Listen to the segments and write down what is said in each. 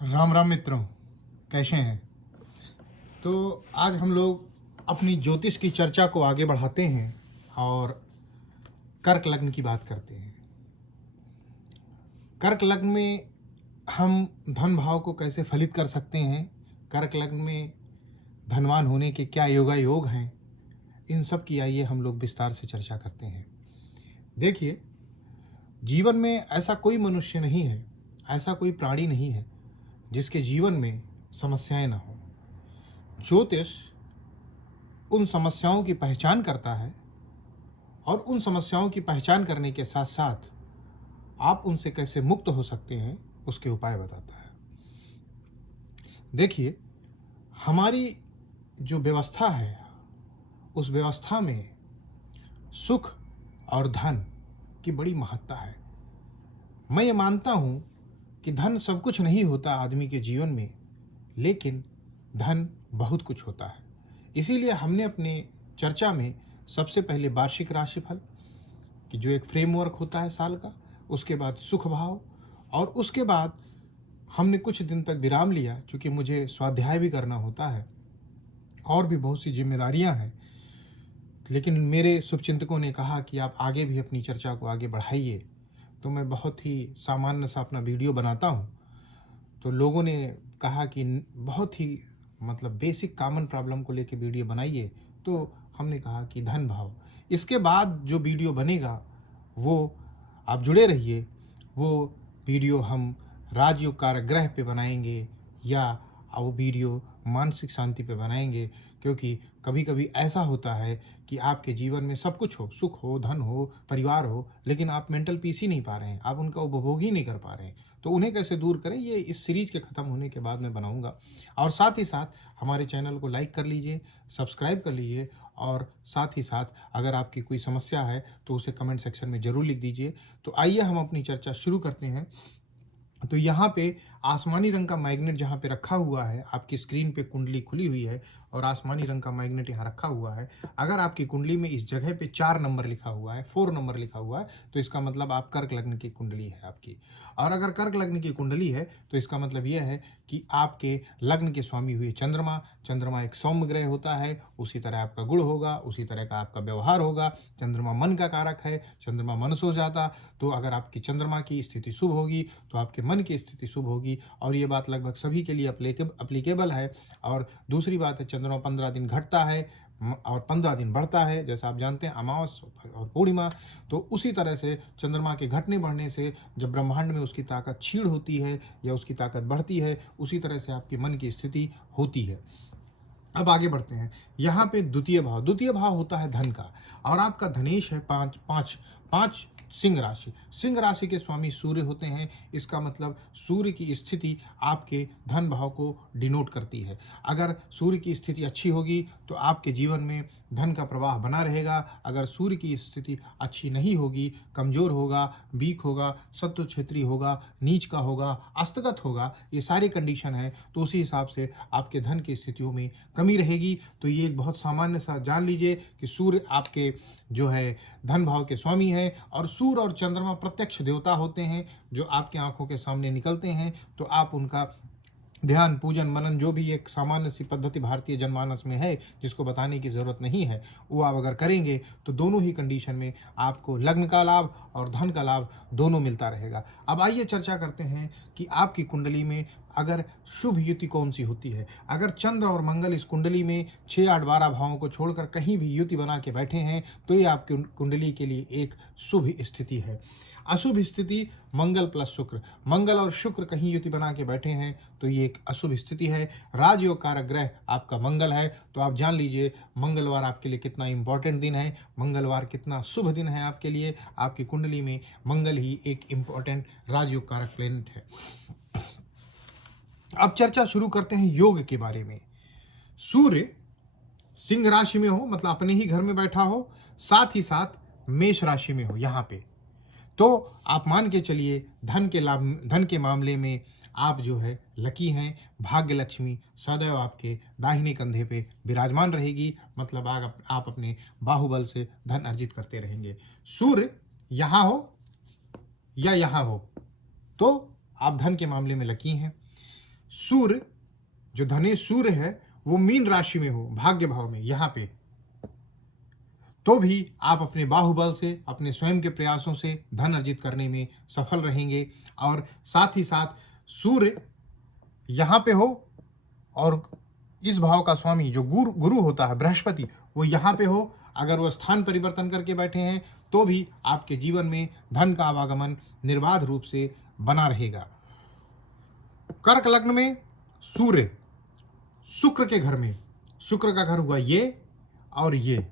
राम राम मित्रों, कैसे हैं। तो आज हम लोग अपनी ज्योतिष की चर्चा को आगे बढ़ाते हैं और कर्क लग्न की बात करते हैं। कर्क लग्न में हम धन भाव को कैसे फलित कर सकते हैं, कर्क लग्न में धनवान होने के क्या योग हैं, इन सब की आइए हम लोग विस्तार से चर्चा करते हैं। देखिए, जीवन में ऐसा कोई मनुष्य नहीं है, ऐसा कोई प्राणी नहीं है जिसके जीवन में समस्याएं ना हो। ज्योतिष उन समस्याओं की पहचान करता है और उन समस्याओं की पहचान करने के साथ साथ आप उनसे कैसे मुक्त हो सकते हैं उसके उपाय बताता है। देखिए, हमारी जो व्यवस्था है उस व्यवस्था में सुख और धन की बड़ी महत्ता है। मैं ये मानता हूँ कि धन सब कुछ नहीं होता आदमी के जीवन में, लेकिन धन बहुत कुछ होता है। इसीलिए हमने अपने चर्चा में सबसे पहले वार्षिक राशिफल कि जो एक फ्रेमवर्क होता है साल का, उसके बाद सुख भाव, और उसके बाद हमने कुछ दिन तक विराम लिया क्योंकि मुझे स्वाध्याय भी करना होता है और भी बहुत सी जिम्मेदारियां हैं। लेकिन मेरे शुभचिंतकों ने कहा कि आप आगे भी अपनी चर्चा को आगे बढ़ाइए, तो मैं बहुत ही सामान्य सा अपना वीडियो बनाता हूँ। तो लोगों ने कहा कि बहुत ही बेसिक कॉमन प्रॉब्लम को लेके वीडियो बनाइए, तो हमने कहा कि धन भाव। इसके बाद जो वीडियो बनेगा वो आप जुड़े रहिए, वो वीडियो हम राजयोग कारक पे बनाएंगे या वो वीडियो मानसिक शांति पे बनाएंगे। क्योंकि कभी कभी ऐसा होता है कि आपके जीवन में सब कुछ हो, सुख हो, धन हो, परिवार हो, लेकिन आप मेंटल पीस ही नहीं पा रहे हैं, आप उनका उपभोग ही नहीं कर पा रहे हैं। तो उन्हें कैसे दूर करें, ये इस सीरीज के ख़त्म होने के बाद मैं बनाऊंगा। और साथ ही साथ हमारे चैनल को लाइक कर लीजिए, सब्सक्राइब कर लीजिए, और साथ ही साथ अगर आपकी कोई समस्या है तो उसे कमेंट सेक्शन में ज़रूर लिख दीजिए। तो आइए हम अपनी चर्चा शुरू करते हैं। तो यहाँ पे आसमानी रंग का मैग्नेट जहाँ पे रखा हुआ है, आपकी स्क्रीन पे कुंडली खुली हुई है और आसमानी रंग का मैग्नेट यहाँ रखा हुआ है। अगर आपकी कुंडली में इस जगह पे 4 नंबर लिखा हुआ है, 4 नंबर लिखा हुआ है, तो इसका मतलब आप कर्क लग्न की कुंडली है आपकी। और अगर कर्क लग्न की कुंडली है तो इसका मतलब यह है कि आपके लग्न के स्वामी हुए चंद्रमा। चंद्रमा एक सौम्य ग्रह होता है, उसी तरह आपका गुण होगा, उसी तरह का आपका व्यवहार होगा। चंद्रमा मन का कारक है, चंद्रमा मन सो जाता, तो अगर आपकी चंद्रमा की स्थिति शुभ होगी तो आपके मन की स्थिति शुभ होगी। और ये बात लगभग सभी के लिए अप्लीकेबल है। और दूसरी बात है, चंद्रमा 15 दिन घटता है और 15 दिन बढ़ता है, जैसा आप जानते हैं अमावस और पूर्णिमा। तो उसी तरह से चंद्रमा के घटने बढ़ने से जब ब्रह्मांड में उसकी ताकत क्षीण होती है या उसकी ताकत बढ़ती है, उसी तरह से आपके मन की स्थिति होती है। अब आगे बढ़ते हैं। यहाँ पे द्वितीय भाव होता है धन का, और आपका धनेश है पाँच सिंह राशि के स्वामी सूर्य होते हैं। इसका मतलब सूर्य की स्थिति आपके धन भाव को डिनोट करती है। अगर सूर्य की स्थिति अच्छी होगी तो आपके जीवन में धन का प्रवाह बना रहेगा। अगर सूर्य की स्थिति अच्छी नहीं होगी, कमजोर होगा, वीक होगा, शत्रु क्षेत्री होगा, नीच का होगा, अस्तगत होगा, ये सारी कंडीशन है, तो उसी हिसाब से आपके धन की स्थितियों में कमी रहेगी। तो ये एक बहुत सामान्य सा जान लीजिए कि सूर्य आपके जो है धन भाव के स्वामी है, और सूर्य और चंद्रमा प्रत्यक्ष देवता होते हैं जो आपकी आंखों के सामने निकलते हैं। तो आप उनका ध्यान, पूजन, मनन, जो भी एक सामान्य सी पद्धति भारतीय जनमानस में है जिसको बताने की ज़रूरत नहीं है, वो आप अगर करेंगे तो दोनों ही कंडीशन में आपको लग्न का लाभ और धन का लाभ दोनों मिलता रहेगा। अब आइए चर्चा करते हैं कि आपकी कुंडली में अगर शुभ युति कौन सी होती है। अगर चंद्र और मंगल इस कुंडली में 6, 8, 12 भावों को छोड़कर कहीं भी युति बना के बैठे हैं तो ये आपकी कुंडली के लिए एक शुभ स्थिति है। अशुभ स्थिति मंगल प्लस शुक्र, मंगल और शुक्र कहीं युति बना के बैठे हैं तो ये एक अशुभ स्थिति है। राजयोग कारक ग्रह आपका मंगल है, तो आप जान लीजिए मंगलवार आपके लिए कितना इंपॉर्टेंट दिन है, मंगलवार कितना शुभ दिन है आपके लिए। आपकी कुंडली में मंगल ही एक इंपॉर्टेंट राजयोग कारक प्लेनेट है। अब चर्चा शुरू करते हैं योग के बारे में। सूर्य सिंह राशि में हो, मतलब अपने ही घर में बैठा हो, साथ ही साथ मेष राशि में हो यहाँ पे, तो आप मान के चलिए धन के मामले में आप जो है लकी हैं। भाग्य लक्ष्मी सदैव आपके दाहिने कंधे पे विराजमान रहेगी, मतलब आप अपने बाहुबल से धन अर्जित करते रहेंगे। सूर्य यहाँ हो या यहाँ हो तो आप धन के मामले में लकी हैं। सूर्य, जो धनेश सूर्य है, वो मीन राशि में हो, भाग्य भाव में यहाँ पे, तो भी आप अपने बाहुबल से, अपने स्वयं के प्रयासों से धन अर्जित करने में सफल रहेंगे। और साथ ही साथ सूर्य यहाँ पे हो और इस भाव का स्वामी जो गुरु होता है बृहस्पति, वो यहाँ पे हो, अगर वो स्थान परिवर्तन करके बैठे हैं तो भी आपके जीवन में धन का आवागमन निर्बाध रूप से बना रहेगा। कर्क लग्न में सूर्य शुक्र के घर में, शुक्र का घर हुआ ये और ये,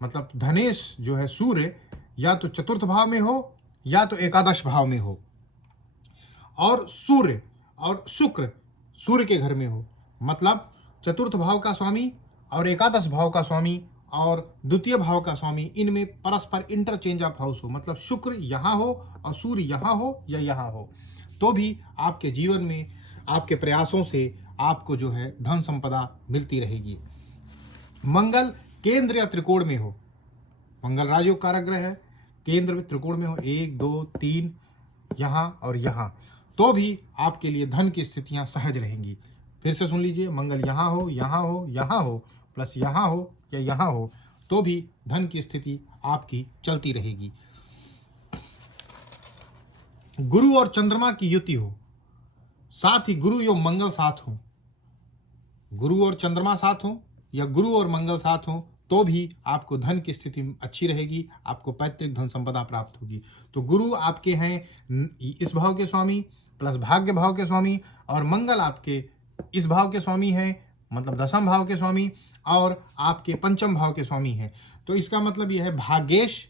मतलब धनेश जो है सूर्य या तो चतुर्थ भाव में हो या तो एकादश भाव में हो, और सूर्य और शुक्र सूर्य के घर में हो, मतलब चतुर्थ भाव का स्वामी और एकादश भाव का स्वामी और द्वितीय भाव का स्वामी, इनमें परस्पर इंटरचेंज ऑफ हाउस हो, मतलब शुक्र यहाँ हो और सूर्य यहाँ हो या यहाँ हो, तो भी आपके जीवन में आपके प्रयासों से आपको जो है धन संपदा मिलती रहेगी। मंगल केंद्र या त्रिकोण में हो, मंगल राजयोग कारक ग्रह है, केंद्र में त्रिकोण में हो, 1 2 3 यहाँ और यहाँ, तो भी आपके लिए धन की स्थितियां सहज रहेंगी। फिर से सुन लीजिए, मंगल यहाँ हो, यहाँ हो, यहाँ हो, प्लस यहाँ हो या यहाँ हो, तो भी धन की स्थिति आपकी चलती रहेगी। गुरु और चंद्रमा की युति हो, साथ ही गुरु एवं मंगल साथ हो, गुरु और चंद्रमा साथ हो या गुरु और मंगल साथ हो, तो भी आपको धन की स्थिति अच्छी रहेगी, आपको पैतृक धन संपदा प्राप्त होगी। तो गुरु आपके हैं इस भाव के स्वामी प्लस भाग्य भाव के स्वामी, और मंगल आपके इस भाव के स्वामी हैं, मतलब दशम भाव के स्वामी, और आपके पंचम भाव के स्वामी हैं। तो इसका मतलब यह है भाग्येश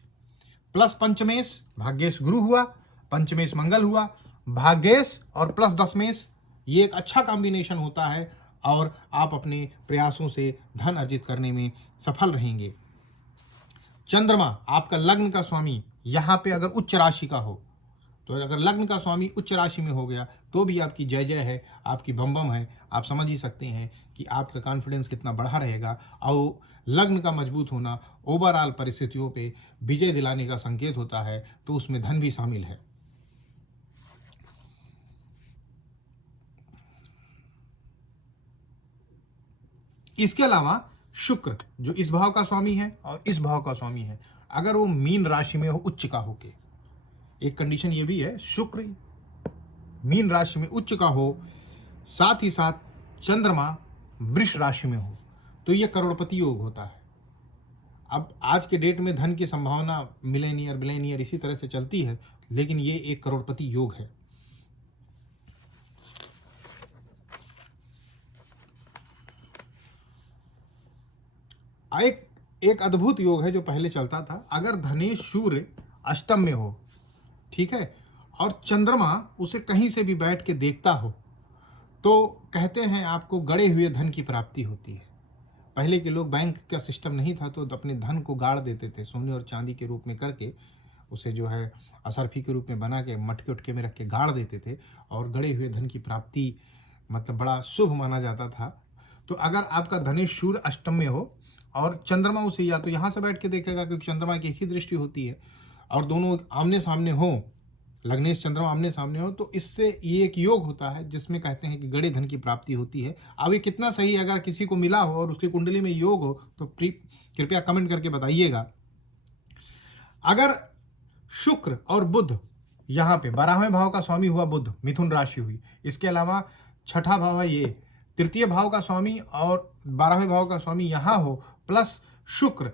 प्लस पंचमेश, भाग्येश गुरु हुआ, पंचमेश मंगल हुआ, भाग्येश और प्लस दशमेश, ये एक अच्छा कॉम्बिनेशन होता है और आप अपने प्रयासों से धन अर्जित करने में सफल रहेंगे। चंद्रमा आपका लग्न का स्वामी यहाँ पे अगर उच्च राशि का हो, तो अगर लग्न का स्वामी उच्च राशि में हो गया तो भी आपकी जय जय है, आपकी बम बम है। आप समझ ही सकते हैं कि आपका कॉन्फिडेंस कितना बढ़ा रहेगा, और लग्न का मजबूत होना ओवरऑल परिस्थितियों पे विजय दिलाने का संकेत होता है, तो उसमें धन भी शामिल है। इसके अलावा शुक्र जो इस भाव का स्वामी है और इस भाव का स्वामी है, अगर वो मीन राशि में हो उच्च का होके, एक कंडीशन ये भी है, शुक्र मीन राशि में उच्च का हो, साथ ही साथ चंद्रमा वृष राशि में हो, तो ये करोड़पति योग होता है। अब आज के डेट में धन की संभावना मिलेनियर इसी तरह से चलती है, लेकिन ये एक करोड़पति योग है। एक अद्भुत योग है जो पहले चलता था, अगर धनेश सूर्य अष्टम में हो, ठीक है, और चंद्रमा उसे कहीं से भी बैठ के देखता हो, तो कहते हैं आपको गड़े हुए धन की प्राप्ति होती है। पहले के लोग, बैंक का सिस्टम नहीं था तो अपने धन को गाड़ देते थे, सोने और चांदी के रूप में करके उसे जो है असरफी के रूप में बना के मटके उटके में रख के गाड़ देते थे, और गड़े हुए धन की प्राप्ति मतलब बड़ा शुभ माना जाता था। तो अगर आपका धनेश सूर्य अष्टम में हो और चंद्रमा उसे या तो यहाँ से बैठ के देखेगा, क्योंकि चंद्रमा की एक ही दृष्टि होती है, और दोनों आमने सामने हो, लग्नेश चंद्रमा आमने सामने हो, तो इससे ये एक योग होता है जिसमें कहते हैं कि गड़े धन की प्राप्ति होती है। अब ये कितना सही है, अगर किसी को मिला हो और उसकी कुंडली में योग हो तो कृपया कमेंट करके बताइएगा। अगर शुक्र और बुध यहाँ पे 12वें भाव का स्वामी हुआ, बुध मिथुन राशि हुई, इसके अलावा छठा भाव है ये तृतीय भाव का स्वामी और 12वें भाव का स्वामी यहाँ हो, प्लस शुक्र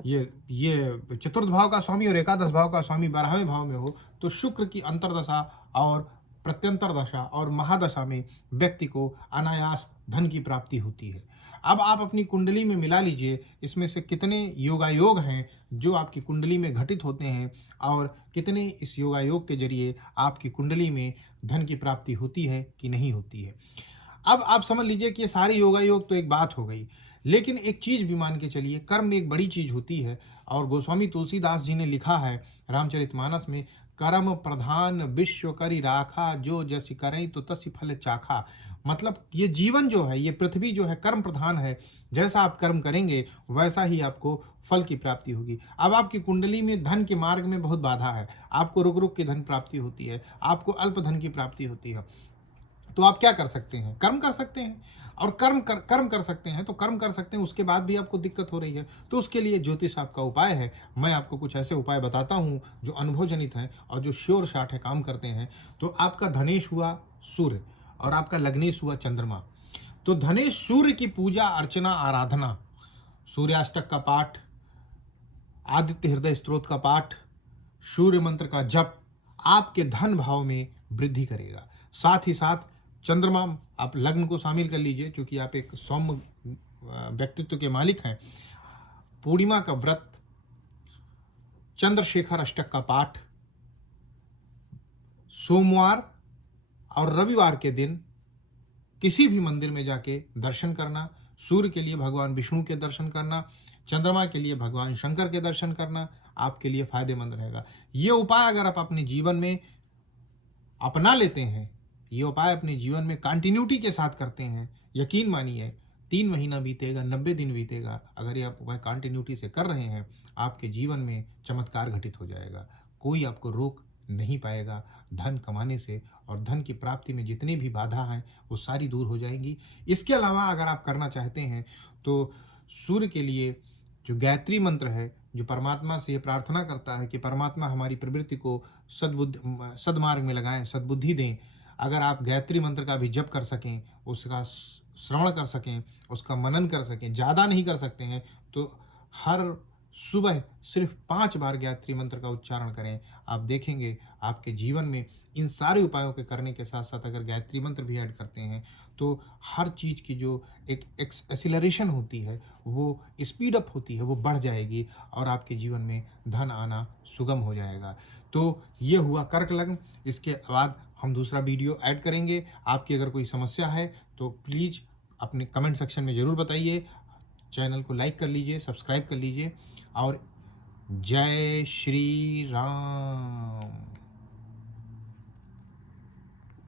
ये चतुर्थ भाव का स्वामी और एकादश भाव का स्वामी 12वें भाव में हो, तो शुक्र की अंतर्दशा और प्रत्यंतर दशा और महादशा में व्यक्ति को अनायास धन की प्राप्ति होती है। अब आप अपनी कुंडली में मिला लीजिए इसमें से कितने योगायोग हैं जो आपकी कुंडली में घटित होते हैं, और कितने इस योगायोग के जरिए आपकी कुंडली में धन की प्राप्ति होती है कि नहीं होती है। अब आप समझ लीजिए कि ये सारे योगायोग तो एक बात हो गई, लेकिन एक चीज़ भी मान के चलिए, कर्म एक बड़ी चीज़ होती है, और गोस्वामी तुलसीदास जी ने लिखा है रामचरितमानस में, कर्म प्रधान विश्व करी राखा, जो जसि करें तो तस्य फल चाखा। मतलब ये जीवन जो है, ये पृथ्वी जो है कर्म प्रधान है, जैसा आप कर्म करेंगे वैसा ही आपको फल की प्राप्ति होगी। अब आपकी कुंडली में धन के मार्ग में बहुत बाधा है, आपको रुक रुक के धन प्राप्ति होती है, आपको अल्प धन की प्राप्ति होती है, तो आप क्या कर सकते हैं? कर्म कर सकते हैं। और कर्म कर सकते हैं, तो कर्म कर सकते हैं, उसके बाद भी आपको दिक्कत हो रही है, तो उसके लिए ज्योतिष आपका उपाय है। मैं आपको कुछ ऐसे उपाय बताता हूँ जो अनुभवजनित हैं और जो श्योर शाट है, काम करते हैं। तो आपका धनेश हुआ सूर्य और आपका लग्नेश हुआ चंद्रमा। तो धनेश सूर्य की पूजा अर्चना आराधना, सूर्याष्टक का पाठ, आदित्य हृदय स्तोत्र का पाठ, सूर्य मंत्र का जप आपके धन भाव में वृद्धि करेगा। साथ ही साथ चंद्रमा, आप लग्न को शामिल कर लीजिए क्योंकि आप एक सौम्य व्यक्तित्व के मालिक हैं। पूर्णिमा का व्रत, चंद्रशेखर अष्टक का पाठ, सोमवार और रविवार के दिन किसी भी मंदिर में जाके दर्शन करना, सूर्य के लिए भगवान विष्णु के दर्शन करना, चंद्रमा के लिए भगवान शंकर के दर्शन करना आपके लिए फायदेमंद रहेगा। ये उपाय अगर आप अपने जीवन में अपना लेते हैं, ये उपाय अपने जीवन में कंटिन्यूटी के साथ करते हैं, यकीन मानिए 3 महीना बीतेगा, 90 दिन बीतेगा, अगर ये आप उपाय कंटिन्यूटी से कर रहे हैं, आपके जीवन में चमत्कार घटित हो जाएगा। कोई आपको रोक नहीं पाएगा धन कमाने से, और धन की प्राप्ति में जितनी भी बाधा हैं वो सारी दूर हो जाएंगी। इसके अलावा अगर आप करना चाहते हैं तो सूर्य के लिए जो गायत्री मंत्र है, जो परमात्मा से ये प्रार्थना करता है कि परमात्मा हमारी प्रवृत्ति को सद्मार्ग में लगाएं, सद्बुद्धि दें। अगर आप गायत्री मंत्र का भी जप कर सकें, उसका श्रवण कर सकें, उसका मनन कर सकें, ज़्यादा नहीं कर सकते हैं तो हर सुबह सिर्फ 5 बार गायत्री मंत्र का उच्चारण करें। आप देखेंगे आपके जीवन में इन सारे उपायों के करने के साथ साथ अगर गायत्री मंत्र भी ऐड करते हैं तो हर चीज़ की जो एक एक्सेलरेशन होती है, वो स्पीड अप होती है, वो बढ़ जाएगी और आपके जीवन में धन आना सुगम हो जाएगा। तो ये हुआ कर्क लग्न। इसके बाद हम दूसरा वीडियो ऐड करेंगे। आपकी अगर कोई समस्या है तो प्लीज़ अपने कमेंट सेक्शन में ज़रूर बताइए। चैनल को लाइक कर लीजिए, सब्सक्राइब कर लीजिए और जय श्री राम।